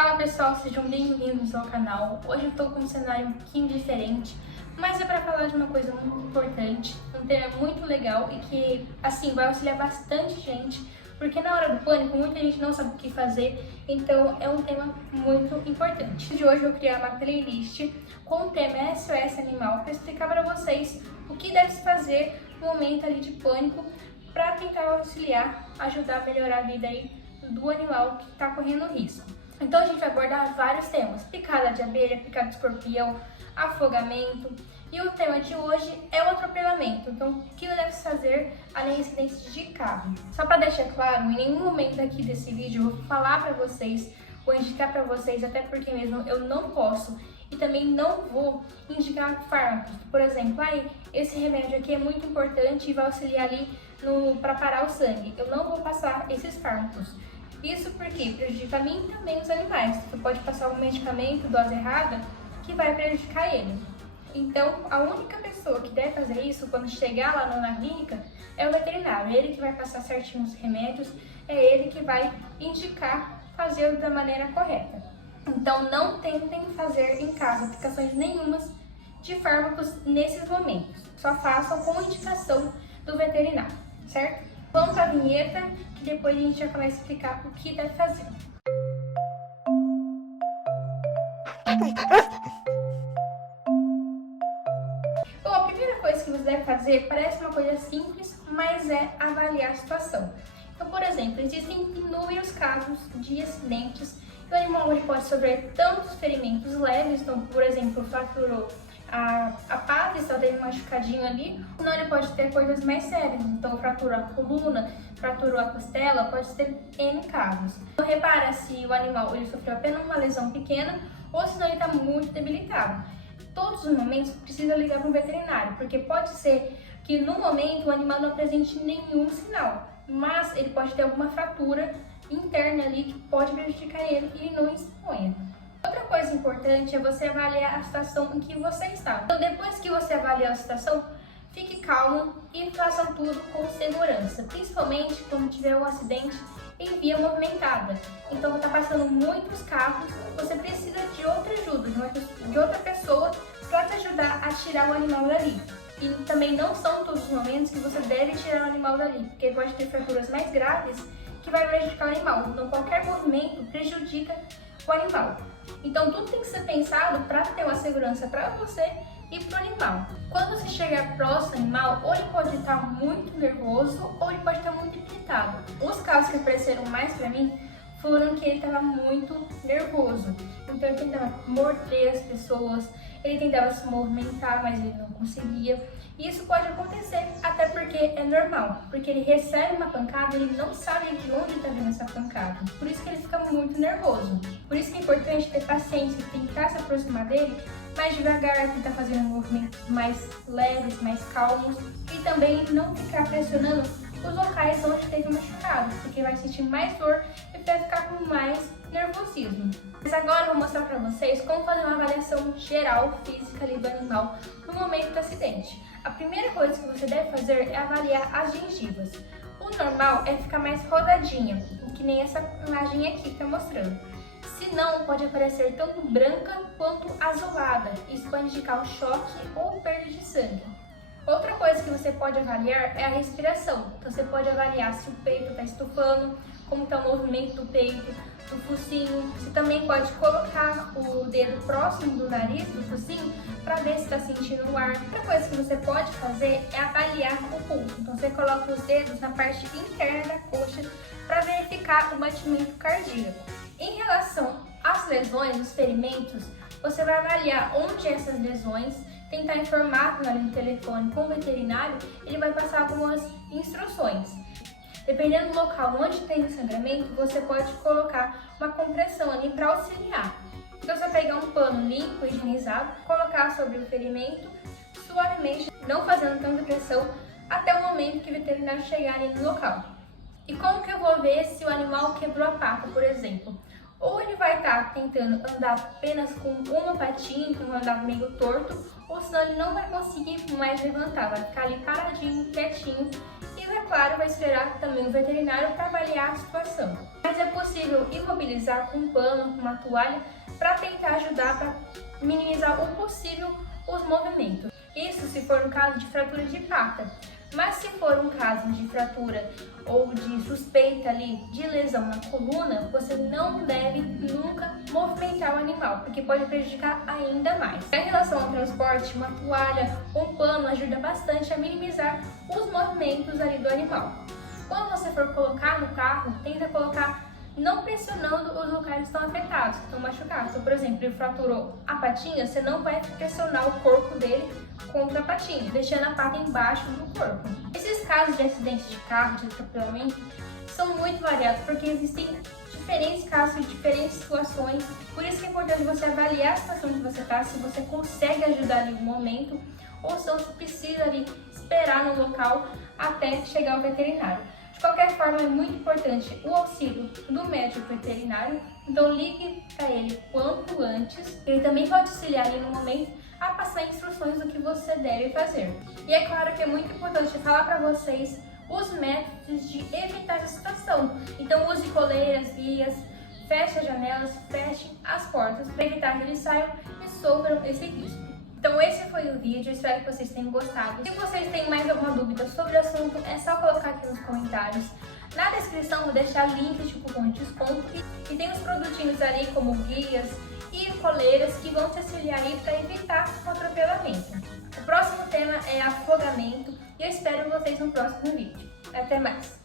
Fala pessoal, sejam bem-vindos ao canal. Hoje eu tô com um cenário um pouquinho diferente, mas é para falar de uma coisa muito importante, um tema muito legal e que, assim, vai auxiliar bastante gente, porque na hora do pânico muita gente não sabe o que fazer, então é um tema muito importante. De hoje eu vou criar uma playlist com o tema SOS Animal para explicar para vocês o que deve se fazer no momento ali de pânico para tentar auxiliar, ajudar a melhorar a vida aí do animal que está correndo risco. Então a gente vai abordar vários temas: picada de abelha, picada de escorpião, afogamento, e o tema de hoje é o atropelamento. Então, o que deve se fazer além de acidentes de carro? Só para deixar claro, em nenhum momento aqui desse vídeo eu vou falar para vocês, vou indicar para vocês, até porque mesmo eu não posso e também não vou indicar fármacos. Por exemplo, esse remédio aqui é muito importante e vai auxiliar ali para parar o sangue. Eu não vou passar esses fármacos. Isso porque prejudica a mim e também os animais. Você pode passar um medicamento, dose errada, que vai prejudicar ele. Então, a única pessoa que deve fazer isso quando chegar lá na clínica é o veterinário. Ele que vai passar certinho os remédios, é ele que vai indicar fazer da maneira correta. Então, não tentem fazer em casa aplicações nenhumas de fármacos nesses momentos. Só façam com indicação do veterinário, certo? Vamos para a vinheta, que depois a gente já começa a explicar o que deve fazer. Bom, a primeira coisa que você deve fazer parece uma coisa simples, mas é avaliar a situação. Então, por exemplo, existem inúmeros casos de acidentes e o animal pode sofrer tantos ferimentos leves, então, por exemplo, fraturou a pata, está tendo um machucadinho ali, senão ele pode ter coisas mais sérias, então fraturou a coluna, fraturou a costela, pode ter N casos. Então repara se o animal ele sofreu apenas uma lesão pequena ou se não ele está muito debilitado. Todos os momentos precisa ligar para um veterinário, porque pode ser que no momento o animal não apresente nenhum sinal, mas ele pode ter alguma fratura interna ali que pode prejudicar ele e não exponha. Outra coisa importante é você avaliar a situação em que você está. Então, depois que você avaliar a situação, fique calmo e faça tudo com segurança, principalmente quando tiver um acidente em via movimentada. Então, está passando muitos carros, você precisa de outra ajuda, de outra pessoa para te ajudar a tirar o animal dali. E também não são todos os momentos que você deve tirar o animal dali, porque pode ter fraturas mais graves que vai prejudicar o animal. Então, qualquer movimento prejudica o animal. Então, tudo tem que ser pensado para ter uma segurança para você e para o animal. Quando você chegar próximo ao animal, ou ele pode estar muito nervoso ou ele pode estar muito irritado. Os casos que apareceram mais para mim foram que ele estava muito nervoso. Então, ele tentava morder as pessoas, ele tentava se movimentar, mas ele não conseguia. E isso pode acontecer, até porque é normal, porque ele recebe uma pancada e ele não sabe de onde está vindo essa pancada. Por isso que ele fica muito nervoso. Por isso que é importante ter paciência, tentar se aproximar dele mais devagar, tentar fazer movimentos mais leves, mais calmos e também não ficar pressionando os locais onde teve machucado, porque vai sentir mais dor e vai ficar com mais nervosismo. Mas agora eu vou mostrar para vocês como fazer uma avaliação geral física ali do animal no momento do acidente. A primeira coisa que você deve fazer é avaliar as gengivas. O normal é ficar mais rodadinha, que nem essa imagem aqui que está mostrando. Se não, pode aparecer tanto branca quanto azulada. Isso pode indicar um choque ou perda de sangue. Outra coisa que você pode avaliar é a respiração. Então você pode avaliar se o peito está estufando, como está o movimento do peito, do focinho. Você também pode colocar o dedo próximo do nariz, do focinho, para ver se está sentindo o ar. Outra coisa que você pode fazer é avaliar o pulso. Então você coloca os dedos na parte interna da coxa para verificar o batimento cardíaco. Em relação às lesões, os ferimentos, você vai avaliar onde essas lesões, tentar informar no telefone com o veterinário, ele vai passar algumas instruções. Dependendo do local onde tem o sangramento, você pode colocar uma compressão ali para auxiliar. Então você vai pegar um pano limpo, higienizado, colocar sobre o ferimento, suavemente, não fazendo tanta pressão, até o momento que o veterinário chegar ali no local. E como que eu vou ver se o animal quebrou a pata, por exemplo? Ou ele vai estar tentando andar apenas com uma patinha, então vai andar meio torto, ou senão ele não vai conseguir mais levantar, vai ficar ali paradinho, quietinho, e é claro, vai esperar também o veterinário para avaliar a situação. Mas é possível imobilizar com um pano, com uma toalha, para tentar ajudar para minimizar o possível os movimentos. Isso se for no caso de fratura de pata. Mas se for um caso de fratura ou de suspeita ali de lesão na coluna, você não deve nunca movimentar o animal, porque pode prejudicar ainda mais. Em relação ao transporte, uma toalha ou um pano ajuda bastante a minimizar os movimentos ali do animal. Quando você for colocar no carro, tenta colocar não pressionando os locais que estão afetados, que estão machucados. Então, por exemplo, ele fraturou a patinha, você não vai pressionar o corpo dele contra a patinha, deixando a pata embaixo do corpo. Esses casos de acidente de carro, de atropelamento, são muito variados, porque existem diferentes casos, diferentes situações. Por isso que é importante você avaliar a situação que você está, se você consegue ajudar ali no momento, ou se você precisa ali esperar no local até chegar o veterinário. De qualquer forma, é muito importante o auxílio do médico veterinário, então ligue para ele quanto antes. Ele também pode auxiliar ali no momento a passar instruções do que você deve fazer. E é claro que é muito importante falar para vocês os métodos de evitar essa situação. Então use coleiras, guias, feche as janelas, feche as portas para evitar que eles saiam e sofram esse risco. Então esse foi o vídeo, espero que vocês tenham gostado. Se vocês têm mais alguma dúvida sobre o assunto, é só colocar aqui nos comentários. Na descrição vou deixar links de cupom de desconto e tem os produtinhos ali como guias e coleiras que vão te auxiliar aí para evitar o atropelamento. O próximo tema é afogamento e eu espero vocês no próximo vídeo. Até mais!